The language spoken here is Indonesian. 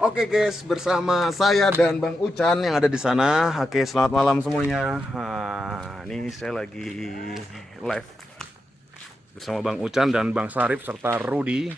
Oke guys, bersama saya dan Bang Ucan yang ada di sana. Oke, selamat malam semuanya. Nah, ini saya lagi live bersama Bang Ucan dan Bang Sarip serta Rudi.